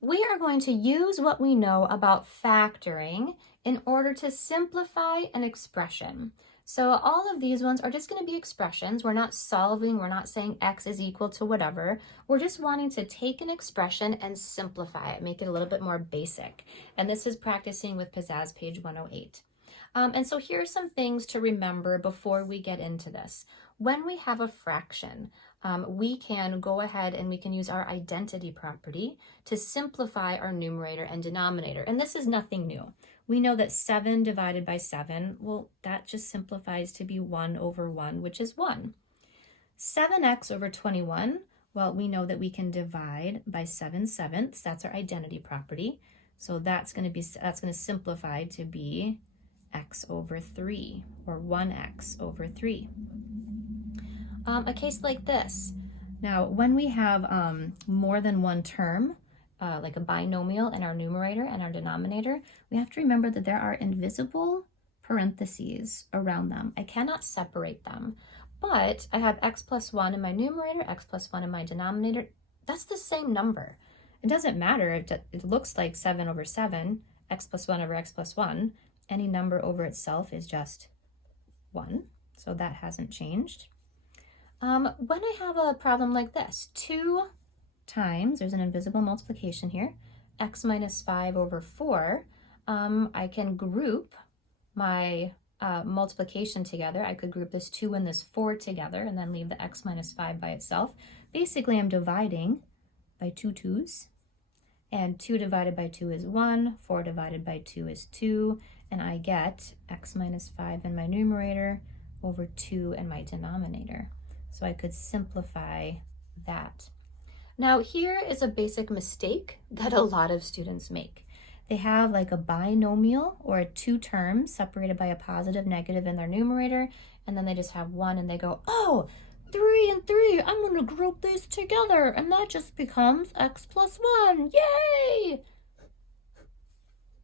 we are going to use what we know about factoring in order to simplify an expression. So all of these ones are just going to be expressions. We're not solving, we're not saying x is equal to whatever. We're just wanting to take an expression and simplify it, make it a little bit more basic. And this is practicing with Pizzazz page 108. And so here are some things to remember before we get into this. When we have a fraction, we can go ahead and we can use our identity property to simplify our numerator and denominator. And this is nothing new. We know that 7 divided by 7, well, that just simplifies to be 1 over 1, which is 1. 7x over 21, well, we know that we can divide by 7/7. That's our identity property. So that's going to simplify to be x over 3, or 1x over 3. A case like this. Now, when we have more than one term, like a binomial in our numerator and our denominator, we have to remember that there are invisible parentheses around them. I cannot separate them, but I have x plus 1 in my numerator, x plus 1 in my denominator. That's the same number. It doesn't matter if it looks like 7 over 7, x plus 1 over x plus 1. Any number over itself is just 1, so that hasn't changed. When I have a problem like this, 2 times, there's an invisible multiplication here, x minus 5 over 4, I can group my multiplication together. I could group this 2 and this 4 together and then leave the x minus 5 by itself. Basically, I'm dividing by 2 2's, and 2 divided by 2 is 1, 4 divided by 2 is 2, and I get x minus 5 in my numerator over 2 in my denominator. So I could simplify that. Now here is a basic mistake that a lot of students make. They have like a binomial or 2 terms separated by a positive, negative in their numerator, and then they just have 1 and they go, oh, 3 and 3, I'm going to group these together, and that just becomes x plus 1, yay!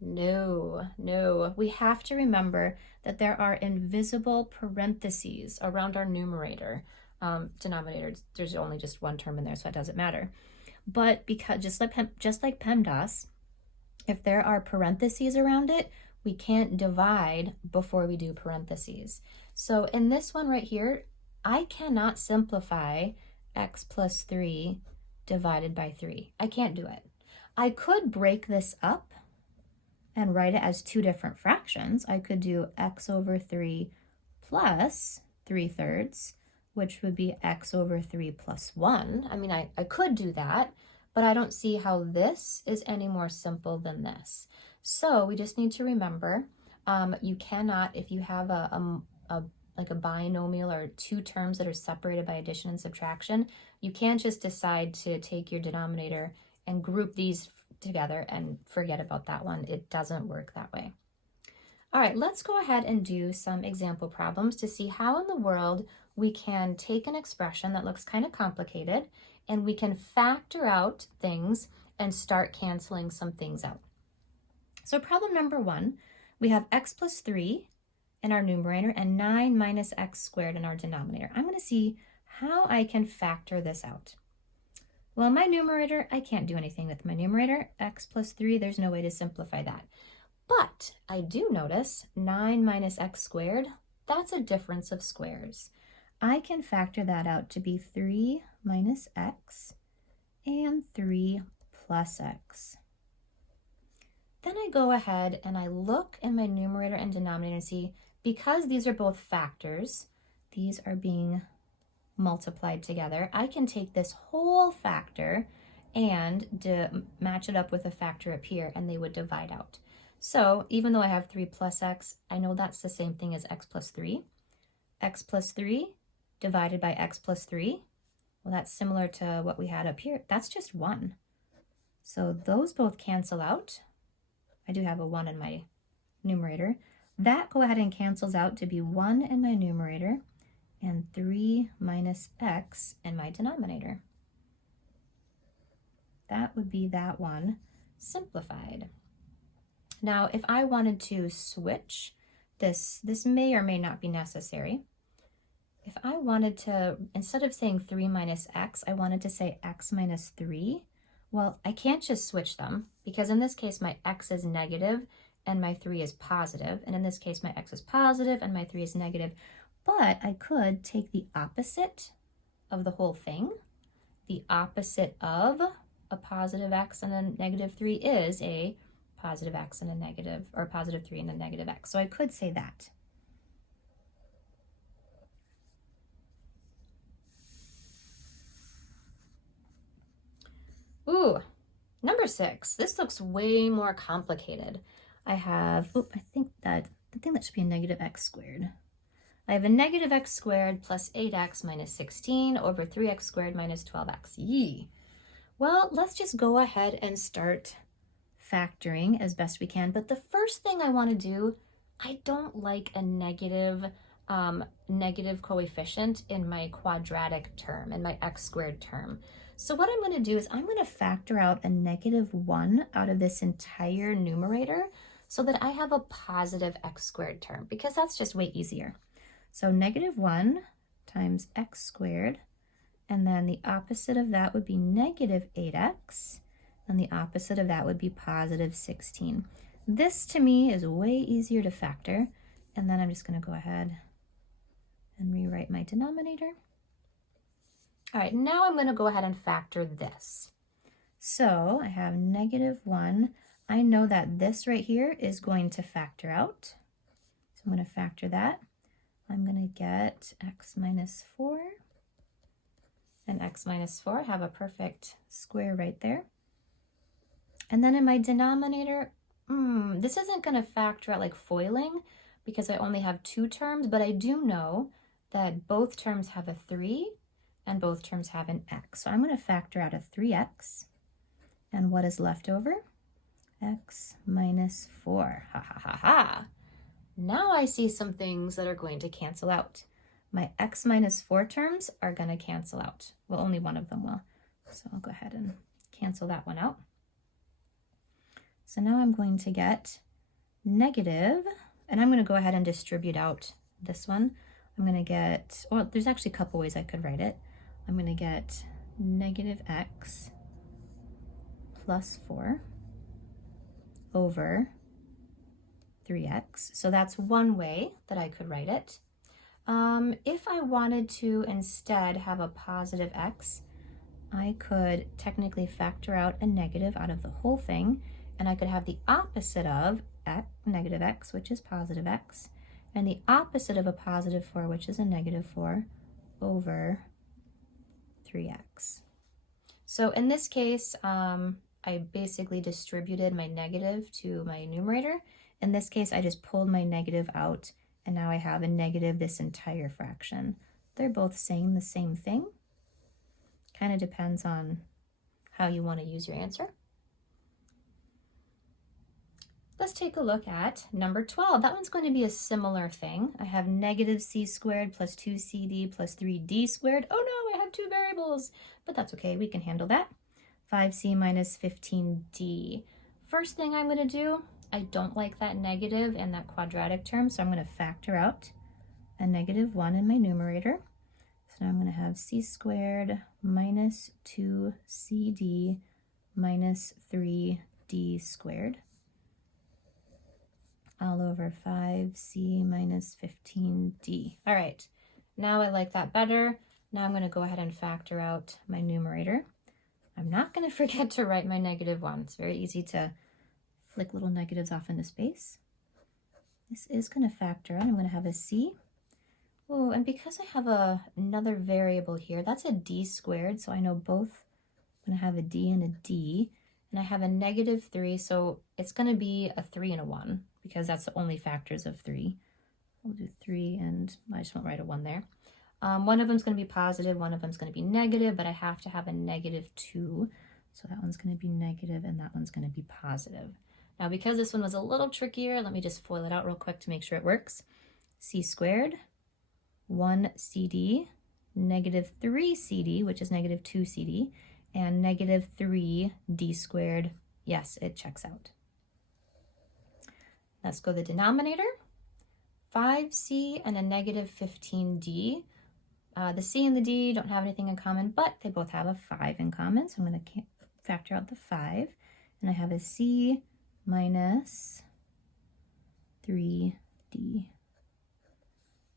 No, we have to remember that there are invisible parentheses around our numerator. Denominator, there's only just one term in there, so it doesn't matter. But because just like PEMDAS, if there are parentheses around it, we can't divide before we do parentheses. So in this one right here, I cannot simplify x plus 3 divided by 3. I can't do it. I could break this up and write it as 2 different fractions. I could do x over 3 plus 3/3, which would be x over 3 plus 1. I mean, I could do that, but I don't see how this is any more simple than this. So we just need to remember, you cannot, if you have like a binomial or 2 terms that are separated by addition and subtraction, you can't just decide to take your denominator and group these together and forget about that one. It doesn't work that way. All right, let's go ahead and do some example problems to see how in the world we can take an expression that looks kind of complicated and we can factor out things and start canceling some things out. So problem number 1, we have x plus 3 in our numerator and 9 minus x squared in our denominator. I'm going to see how I can factor this out. Well, my numerator, I can't do anything with my numerator. X plus 3, there's no way to simplify that. But I do notice 9 minus x squared, that's a difference of squares. I can factor that out to be 3 minus x and 3 plus x. Then I go ahead and I look in my numerator and denominator and see, because these are both factors, these are being multiplied together, I can take this whole factor and match it up with a factor up here, and they would divide out. So even though I have 3 plus x, I know that's the same thing as x plus 3. X plus 3 divided by x plus 3, well, that's similar to what we had up here. That's just 1. So those both cancel out. I do have a 1 in my numerator. That go ahead and cancels out to be 1 in my numerator and 3 minus x in my denominator. That would be that one simplified. Now, if I wanted to switch this may or may not be necessary. If I wanted to, instead of saying 3 minus x, I wanted to say x minus 3. Well, I can't just switch them because in this case, my x is negative and my 3 is positive. And in this case, my x is positive and my 3 is negative. But I could take the opposite of the whole thing. The opposite of a positive x and a negative 3 is a positive x and a negative, or positive 3 and a negative x. So I could say that. Ooh, number 6. This looks way more complicated. I have, I think that should be a negative x squared. I have a negative x squared plus 8x minus 16 over 3x squared minus 12x. Yee. Well, let's just go ahead and start factoring as best we can. But the first thing I want to do, I don't like a negative coefficient in my quadratic term, in my x squared term. So what I'm going to do is I'm going to factor out a -1 out of this entire numerator so that I have a positive x squared term, because that's just way easier. So -1 times x squared, and then the opposite of that would be -8x, and the opposite of that would be positive 16. This to me is way easier to factor, and then I'm just going to go ahead and rewrite my denominator. All right, now I'm going to go ahead and factor this. So I have -1. I know that this right here is going to factor out. So I'm going to factor that. I'm going to get x minus 4 and x minus 4. I have a perfect square right there. And then in my denominator, this isn't going to factor out like foiling because I only have 2 terms, but I do know that both terms have a 3 and both terms have an x. So I'm going to factor out a 3x. And what is left over? X minus 4. Ha ha ha ha. Now I see some things that are going to cancel out. My x minus 4 terms are going to cancel out. Well, only one of them will. So I'll go ahead and cancel that one out. So now I'm going to get negative, and I'm going to go ahead and distribute out this one. I'm going to get, well, there's actually a couple ways I could write it. I'm going to get negative x plus 4 over 3x. So that's one way that I could write it. If I wanted to instead have a positive x, I could technically factor out a negative out of the whole thing, and I could have the opposite of negative x, which is positive x, and the opposite of a positive 4, which is a negative 4, over 3x. So in this case, I basically distributed my negative to my numerator. In this case, I just pulled my negative out, and now I have a negative this entire fraction. They're both saying the same thing. Kind of depends on how you want to use your answer. Let's take a look at number 12. That one's going to be a similar thing. I have negative c squared plus 2cd plus 3d squared. Oh no, I have 2 variables, but that's okay. We can handle that. 5c minus 15d. First thing I'm going to do, I don't like that negative and that quadratic term, so I'm going to factor out a -1 in my numerator. So now I'm going to have c squared minus 2cd minus 3d squared all over 5c minus 15d. All right, now I like that better. Now I'm going to go ahead and factor out my numerator. I'm not going to forget to write my -1. It's very easy to flick little negatives off into space. This is going to factor out. I'm going to have a c. Oh, and because I have another variable here, that's a d squared, so I know both. I'm going to have a d and a d, and I have a -3, so it's going to be a 3 and a 1, because that's the only factors of 3. We'll do 3, and I just won't write a 1 there. One of them is going to be positive, one of them is going to be negative, but I have to have a -2, so that one's going to be negative, and that one's going to be positive. Now, because this one was a little trickier, let me just FOIL it out real quick to make sure it works. C squared, 1cd, -3cd, which is -2cd, and -3d squared. Yes, it checks out. Let's go to the denominator. 5c and a -15d. The c and the d don't have anything in common, but they both have a 5 in common, so I'm going to factor out the 5, and I have a c minus 3d.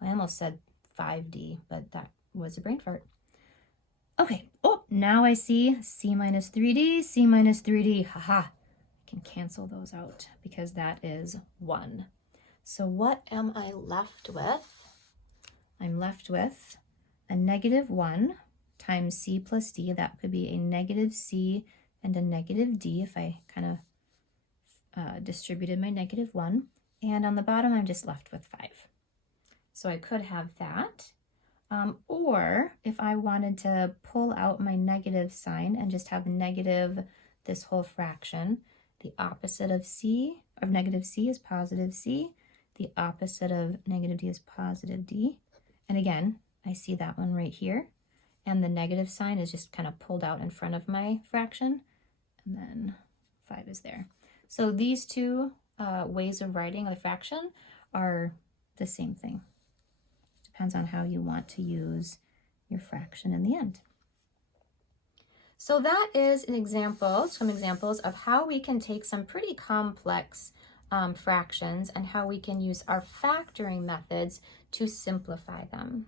I almost said 5d, but that was a brain fart. Okay, oh, now I see c minus 3d, c minus 3d, haha. I can cancel those out because that is 1. So what am I left with? I'm left with a negative 1 times c plus d. That could be a negative c and a negative d if I kind of distributed my negative 1. And on the bottom, I'm just left with 5. So I could have that. Or if I wanted to pull out my negative sign and just have negative this whole fraction, the opposite of c, of negative c is positive c. The opposite of negative d is positive d. And again, I see that one right here. And the negative sign is just kind of pulled out in front of my fraction. And then 5 is there. So these two ways of writing a fraction are the same thing. Depends on how you want to use your fraction in the end. So that is an example, some examples of how we can take some pretty complex fractions and how we can use our factoring methods to simplify them.